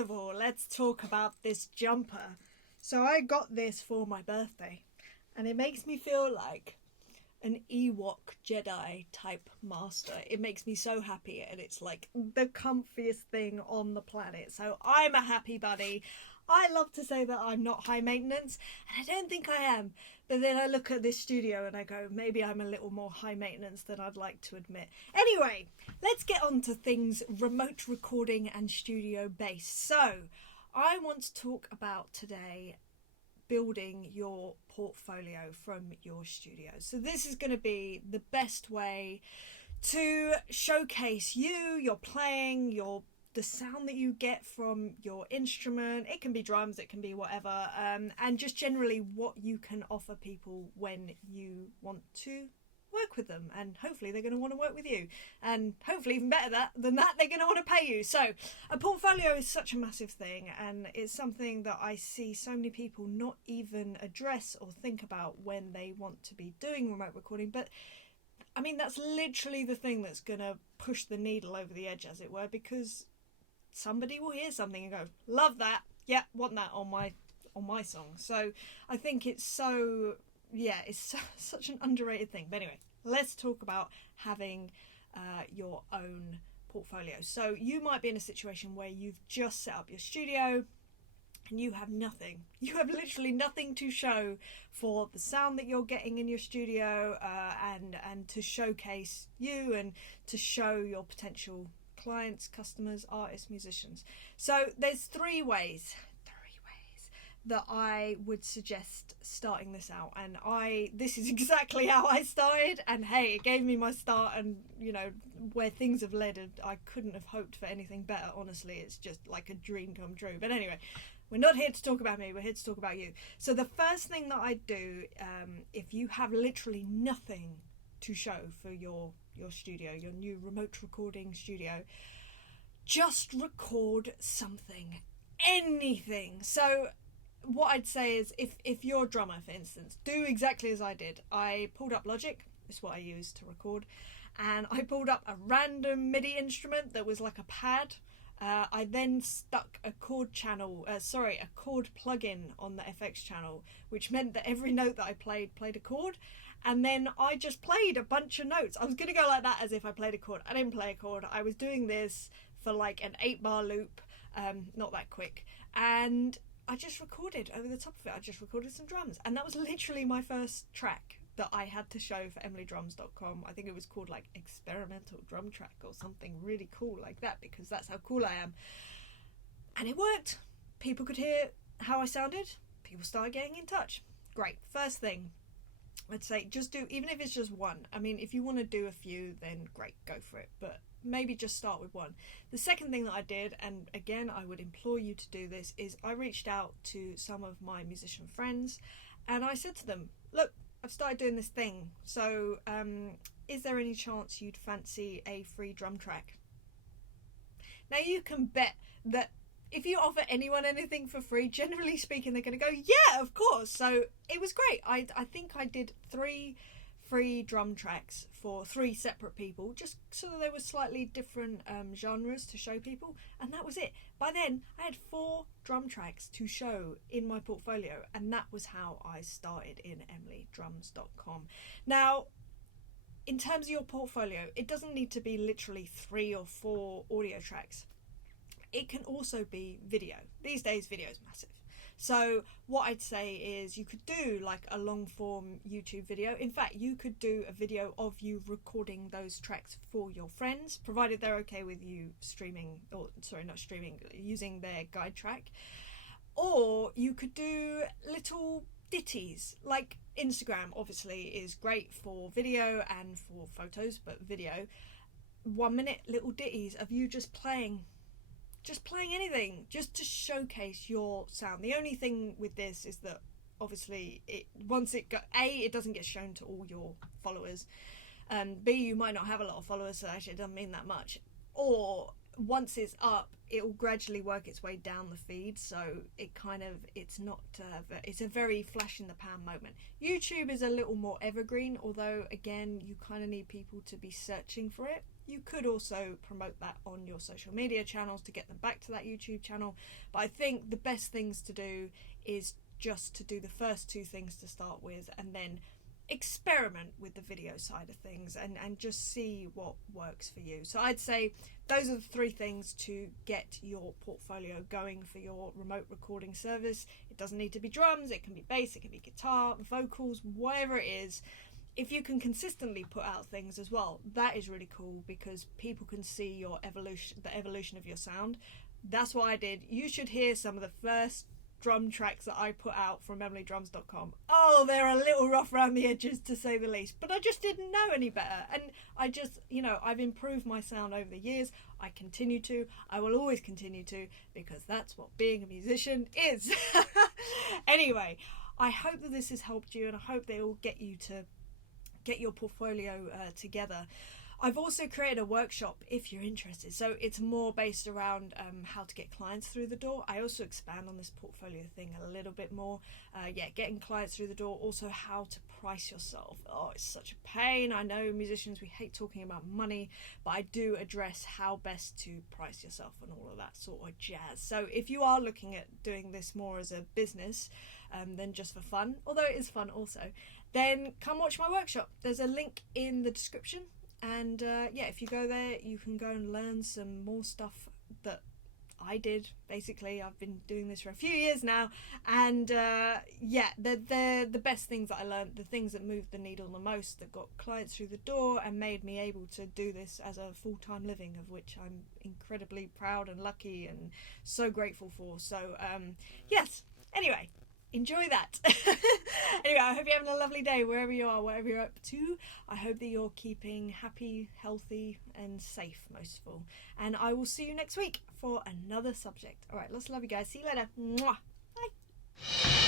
of all, let's talk about this jumper. So I got this for my birthday, and it makes me feel like an Ewok Jedi type master. It makes me so happy, and it's like the comfiest thing on the planet. So I'm a happy bunny. I love to say that I'm not high maintenance, and I don't think I am. But then I look at this studio and I go, maybe I'm a little more high maintenance than I'd like to admit. Anyway, let's get on to things remote recording and studio based. So I want to talk about today building your portfolio from your studio. So this is going to be the best way to showcase you, your playing, the sound that you get from your instrument. It can be drums, it can be whatever, and just generally what you can offer people when you want to work with them, and hopefully they're going to want to work with you, and hopefully even better than that, they're going to want to pay you. So a portfolio is such a massive thing, and it's something that I see so many people not even address or think about when they want to be doing remote recording. But I mean, that's literally the thing that's going to push the needle over the edge, as it were, because somebody will hear something and go, love that, yeah, want that on my song. So I think it's such an underrated thing. But anyway, let's talk about having your own portfolio. So you might be in a situation where you've just set up your studio and you have nothing. You have literally nothing to show for the sound that you're getting in your studio, and to showcase you and to show your potential clients, customers, artists, musicians. So there's three ways that I would suggest starting this out, and this is exactly how I started, and hey, it gave me my start, and you know where things have led, and I couldn't have hoped for anything better. Honestly, it's just like a dream come true. But anyway, we're not here to talk about me, we're here to talk about you. So the first thing that I do, if you have literally nothing to show for your studio, your new remote recording studio, just record something, anything. So what I'd say is, if you're a drummer, for instance, do exactly as I did. I pulled up Logic, it's what I use to record, and I pulled up a random MIDI instrument that was like a pad. I then stuck a chord plugin on the FX channel, which meant that every note that I played a chord, and then I just played a bunch of notes. I was going to go like that as if I played a chord. I didn't play a chord. I was doing this for like an 8-bar loop, not that quick, and I just recorded over the top of it. I just recorded some drums, and that was literally my first track that I had to show for emilydrums.com. I think it was called like Experimental Drum Track or something really cool like that, because that's how cool I am. And it worked. People could hear how I sounded. People started getting in touch. Great. First thing, I'd say just do, even if it's just one. I mean, if you want to do a few, then great, go for it. But maybe just start with one. The second thing that I did, and again, I would implore you to do this, is I reached out to some of my musician friends, and I said to them, look, I've started doing this thing, so is there any chance you'd fancy a free drum track? Now you can bet that if you offer anyone anything for free, generally speaking, they're going to go, yeah, of course. So it was great. I think I did 3 free drum tracks for 3 separate people, just so there were slightly different genres to show people, and that was it. By then I had 4 drum tracks to show in my portfolio, and that was how I started in emilydrums.com. Now, in terms of your portfolio, it doesn't need to be literally 3 or 4 audio tracks. It can also be video. These days video is massive. So what I'd say is you could do like a long form YouTube video. In fact, you could do a video of you recording those tracks for your friends, provided they're okay with you using their guide track. Or you could do little ditties. Like Instagram obviously is great for video and for photos, but video, 1 minute little ditties of you just playing anything, just to showcase your sound. The only thing with this is that obviously it doesn't get shown to all your followers, and B, you might not have a lot of followers, so actually it doesn't mean that much. Or once it's up, it will gradually work its way down the feed, so it's a very flash in the pan moment. YouTube is a little more evergreen, although again you kind of need people to be searching for it. You could also promote that on your social media channels to get them back to that YouTube channel. But I think the best things to do is just to do the first two things to start with, and then experiment with the video side of things and just see what works for you. So I'd say those are the three things to get your portfolio going for your remote recording service. It doesn't need to be drums, it can be bass, it can be guitar, vocals, whatever it is. If you can consistently put out things as well, that is really cool, because people can see your evolution, the evolution of your sound. That's what I did. You should hear some of the first drum tracks that I put out from EmilyDrums.com. Oh, they're a little rough around the edges, to say the least, but I just didn't know any better, and I just, you know, I've improved my sound over the years. I continue to, I will always continue to, because that's what being a musician is. Anyway, I hope that this has helped you, and I hope that it will get you to get your portfolio together. I've also created a workshop if you're interested. So it's more based around how to get clients through the door. I also expand on this portfolio thing a little bit more. Getting clients through the door. Also how to price yourself. Oh, it's such a pain. I know musicians, we hate talking about money, but I do address how best to price yourself and all of that sort of jazz. So if you are looking at doing this more as a business than just for fun, although it is fun also, then come watch my workshop. There's a link in the description. And if you go there, you can go and learn some more stuff that I did. Basically, I've been doing this for a few years now, and they're the best things that I learned, the things that moved the needle the most, that got clients through the door and made me able to do this as a full-time living, of which I'm incredibly proud and lucky and so grateful for. So yes, anyway, enjoy that. Anyway, I hope you're having a lovely day wherever you are, whatever you're up to. I hope that you're keeping happy, healthy and safe, most of all. And I will see you next week for another subject. All right, lots of love, you guys. See you later. Mwah. Bye.